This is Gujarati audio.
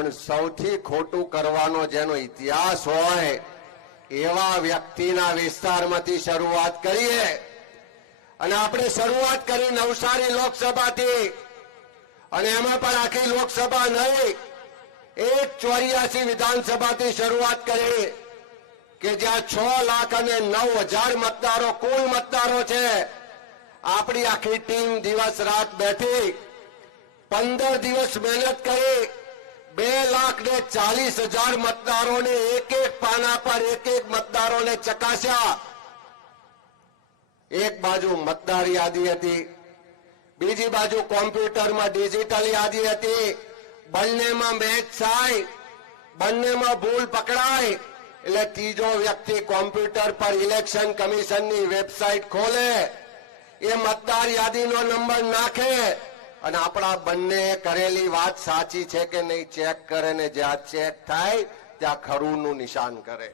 પણ સૌથી ખોટું કરવાનો જેનો ઇતિહાસ હોય એવા વ્યક્તિના વિસ્તારમાંથી શરૂઆત કરીએ અને આપણે શરૂઆત કરી નવસારી લોકસભાથી અને એમાં પણ આખી લોકસભા નહીં 184 વિધાનસભાથી શરૂઆત કરી કે જ્યાં 6,09,000 મતદારો કુલ મતદારો છે। આપણી આખી ટીમ દિવસ રાત બેઠી 15 દિવસ મહેનત કરી 2,40,000 મતદારોને એક એક પાના પર એક એક મતદારોને ચકાસ્યા। એક બાજુ મતદાર યાદી હતી, બીજી બાજુ કોમ્પ્યુટરમાં ડિજિટલ યાદી હતી। બંનેમાં મેચ થાય, બંનેમાં ભૂલ પકડાય એટલે ત્રીજો વ્યક્તિ કોમ્પ્યુટર પર ઇલેક્શન કમિશનની વેબસાઇટ ખોલે, એ મતદાર યાદીનો નંબર નાખે અને આપણા બંને કરેલી વાત સાચી છે કે નહીં ચેક કરે ને જ્યાં ચેક થાય ત્યાં ખરુંનું નિશાન કરે।